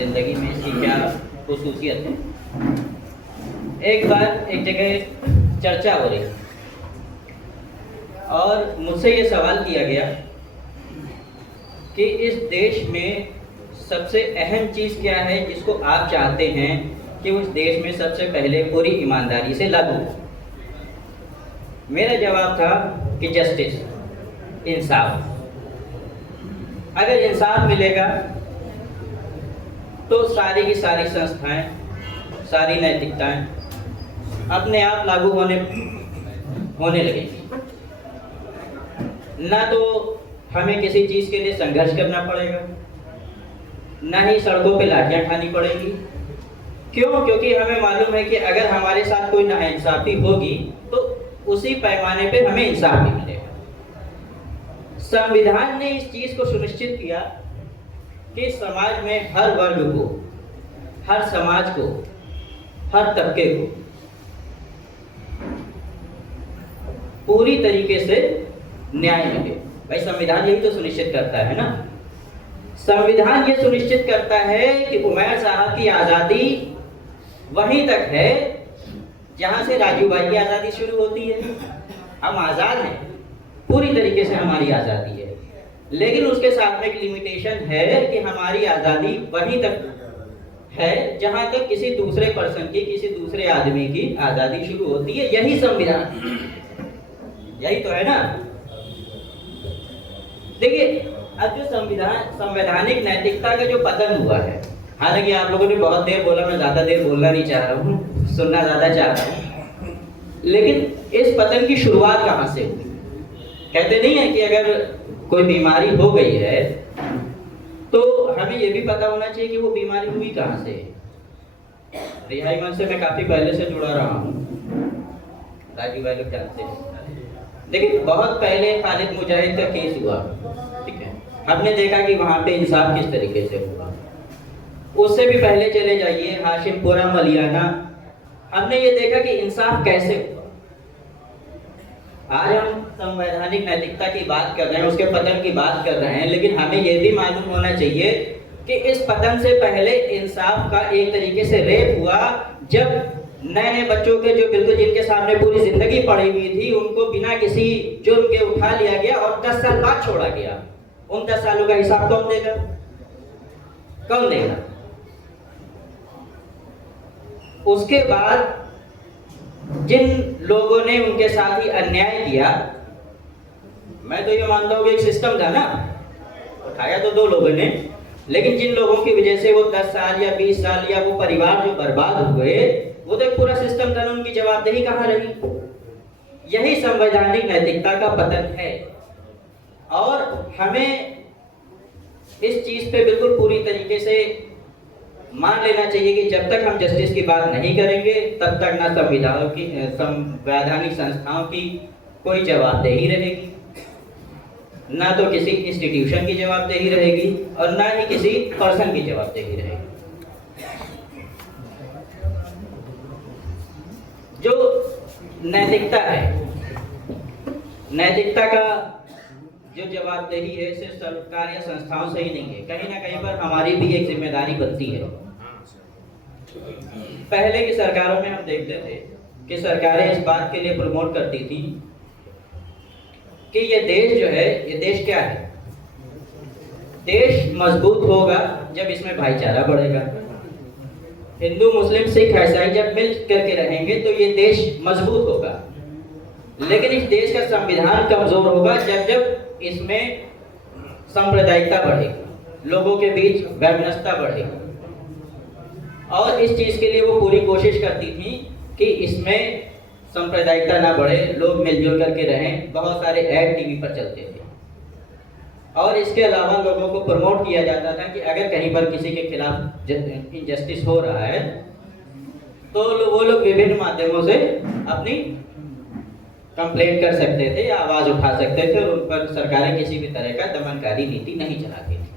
ज़िंदगी में इसकी क्या खसूसियत है। एक बार एक जगह चर्चा हो रही और मुझसे ये सवाल किया गया कि इस देश में सबसे अहम चीज़ क्या है जिसको आप चाहते हैं कि उस देश में सबसे पहले पूरी ईमानदारी से लागू हो। मेरा जवाब था कि जस्टिस, इंसाफ। अगर इंसाफ मिलेगा तो सारी की सारी संस्थाएं, सारी नैतिकताएं अपने आप लागू होने लगेगी। ना तो हमें किसी चीज़ के लिए संघर्ष करना पड़ेगा, ना ही सड़कों पे लाठियां खानी पड़ेगी। क्यों? क्योंकि हमें मालूम है कि अगर हमारे साथ कोई नाइंसाफ़ी होगी तो उसी पैमाने पे हमें इंसाफ भी मिलेगा। संविधान ने इस चीज़ को सुनिश्चित किया कि समाज में हर वर्ग को, हर समाज को, हर तबके को पूरी तरीके से न्याय मिले। भाई संविधान यही तो सुनिश्चित करता है ना। संविधान ये सुनिश्चित करता है कि उमैर साहब की आज़ादी वहीं तक है जहां से राजू भाई की आज़ादी शुरू होती है। हम आज़ाद हैं, पूरी तरीके से हमारी आज़ादी है, लेकिन उसके साथ में एक लिमिटेशन है कि हमारी आज़ादी वहीं तक है जहां तक किसी दूसरे पर्सन की, किसी दूसरे आदमी की आज़ादी शुरू होती है। यही संविधान, यही तो है ना। देखिए, अब जो संवैधानिक नैतिकता का जो पतन हुआ है, हालांकि आप लोगों ने बहुत देर बोला, मैं ज़्यादा देर बोलना नहीं चाह रहा हूँ, सुनना ज़्यादा चाह रहा हूँ, लेकिन इस पतन की शुरुआत कहाँ से हुई? कहते नहीं है कि अगर कोई बीमारी हो गई है तो हमें ये भी पता होना चाहिए कि वो बीमारी हुई कहाँ से। रिहाई मंच से मैं काफ़ी पहले से जुड़ा रहा हूँ, राजू भाई लोग जानते हैं। देखिए, बहुत पहले खालिद मुजाहिद का केस हुआ, ठीक है, हमने देखा कि वहाँ पे इंसाफ किस तरीके से हुआ। उससे भी पहले चले जाइए, हाशिमपुरा, मलियाना, हमने ये देखा कि इंसाफ कैसे हुआ। आज हम संवैधानिक नैतिकता की बात कर रहे हैं, उसके पतन की बात कर रहे हैं, लेकिन हमें ये भी मालूम होना चाहिए कि इस पतन से पहले इंसाफ का एक तरीके से रेप हुआ, जब नए नए बच्चों के जो बिल्कुल जिनके सामने पूरी जिंदगी पड़ी हुई थी उनको बिना किसी जुर्म के उठा लिया गया और 10 साल बाद छोड़ा गया। उन 10 सालों का हिसाब कौन देगा? कौन देगा? उसके बाद जिन लोगों ने उनके साथ ही अन्याय किया, मैं तो ये मानता हूँ कि एक सिस्टम था ना, उठाया तो 2 लोगों ने, लेकिन जिन लोगों की वजह से वो 10 साल या 20 साल या वो परिवार जो बर्बाद हुए, वो तो एक पूरा सिस्टम था, उनकी जवाबदेही कहाँ रही? यही संवैधानिक नैतिकता का पतन है। और हमें इस चीज पे बिल्कुल पूरी तरीके से मान लेना चाहिए कि जब तक हम जस्टिस की बात नहीं करेंगे तब तक ना संवैधानिक संस्थाओं की कोई जवाबदेही रहेगी, ना तो किसी इंस्टीट्यूशन की जवाबदेही रहेगी और ना ही किसी पर्सन की जवाबदेही रहेगी। जो नैतिकता है, नैतिकता का जो जवाबदेही है सिर्फ सरकार या संस्थाओं से ही नहीं है, कहीं ना कहीं पर हमारी भी एक जिम्मेदारी बनती है। पहले की सरकारों में हम देखते थे कि सरकारें इस बात के लिए प्रमोट करती थी कि ये देश जो है, ये देश क्या है? देश मजबूत होगा जब इसमें भाईचारा बढ़ेगा। हिंदू, मुस्लिम, सिख, ईसाई जब मिल करके रहेंगे तो ये देश मजबूत होगा। लेकिन इस देश का संविधान कमजोर होगा जब इसमें सांप्रदायिकता बढ़ेगी, लोगों के बीच वैमनस्यता बढ़ेगी। और इस चीज़ के लिए वो पूरी कोशिश करती थी कि इसमें सांप्रदायिकता ना बढ़े, लोग मिलजुल करके रहें। बहुत सारे ऐड टीवी पर चलते थे और इसके अलावा लोगों को प्रमोट किया जाता था कि अगर कहीं पर किसी के खिलाफ इनजस्टिस हो रहा है तो वो लोग विभिन्न माध्यमों से अपनी कंप्लेंट कर सकते थे या आवाज़ उठा सकते थे और उन पर सरकारें किसी भी तरह का दमनकारी नीति नहीं चलाती थी।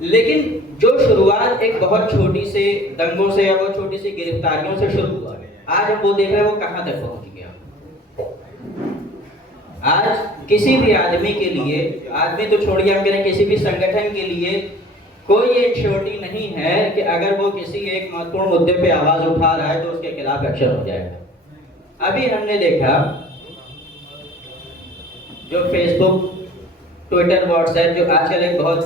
लेकिन जो शुरुआत एक बहुत छोटी से दंगों से या वो छोटी सी गिरफ्तारियों से शुरू हुआ, आज हम वो देख रहे हैं वो कहाँ तक पहुँच गया। आज किसी भी आदमी के लिए, आदमी तो छोड़िए, हम कह रहे हैं किसी भी संगठन के लिए कोई ये श्योरिटी नहीं है कि अगर वो किसी एक महत्वपूर्ण मुद्दे पे आवाज उठा रहा है तो उसके खिलाफ एक्शन हो जाएगा। अभी हमने देखा जो फेसबुक, ट्विटर, व्हाट्सएप जो आजकल एक बहुत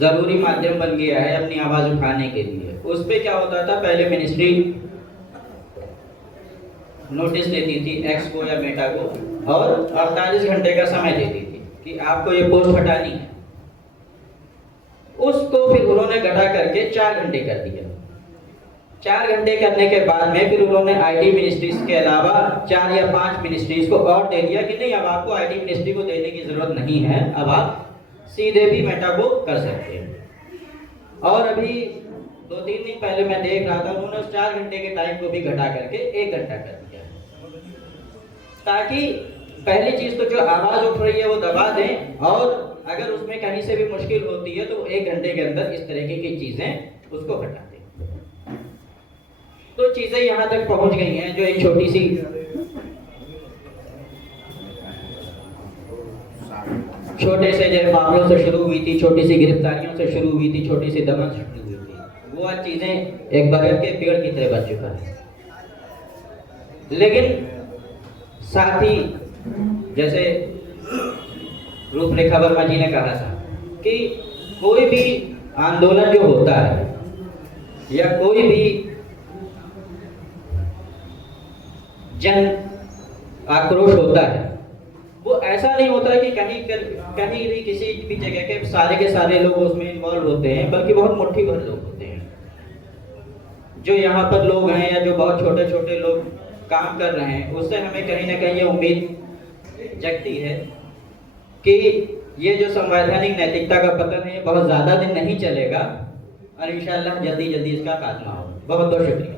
ज़रूरी माध्यम बन गया है अपनी आवाज़ उठाने के लिए, उस पर क्या होता था, पहले मिनिस्ट्री नोटिस देती थी एक्स को या मेटा को और 48 घंटे का समय देती थी कि आपको ये पोस्ट हटानी है। उसको फिर उन्होंने घटा करके 4 घंटे कर दिया। 4 घंटे करने के बाद में फिर उन्होंने आईटी मिनिस्ट्रीज के अलावा 4 या 5 मिनिस्ट्रीज को और दे दिया कि नहीं, अब आपको आईटी मिनिस्ट्री को देने की जरूरत नहीं है, अब आप सीधे भी मेटा को कर सकते हैं। और अभी 2-3 दिन पहले मैं देख रहा था उन्होंने उस 4 घंटे के टाइम को भी घटा करके 1 घंटा कर दिया, ताकि पहली चीज तो जो आवाज उठ रही है वो दबा दें, और अगर उसमें कहीं से भी मुश्किल होती है तो 1 घंटे के अंदर इस तरीके की चीजें उसको हटा दें। तो चीजें यहाँ तक पहुंच गई हैं जो एक छोटी सी छोटे से जो मामलों से शुरू हुई थी, छोटी सी गिरफ्तारियों से शुरू हुई थी, छोटी सी दमन से शुरू हुई थी, वो आज चीजें एक बरगद के पेड़ की तरह बन चुका है। लेकिन साथ ही जैसे रूपरेखा वर्मा जी ने कहा था कि कोई भी आंदोलन जो होता है या कोई भी जन आक्रोश होता है वो ऐसा नहीं होता है कि कहीं भी किसी भी जगह के सारे लोग उसमें इन्वॉल्व होते हैं, बल्कि बहुत मुट्ठी भर लोग होते हैं। जो यहाँ पर लोग हैं या जो बहुत छोटे छोटे लोग काम कर रहे हैं, उससे हमें कहीं ना कहीं ये उम्मीद जगती है कि ये जो संवैधानिक नैतिकता का पतन है बहुत ज़्यादा दिन नहीं चलेगा और इंशाअल्लाह जल्दी जल्दी इसका खात्मा हो। बहुत बहुत शुक्रिया।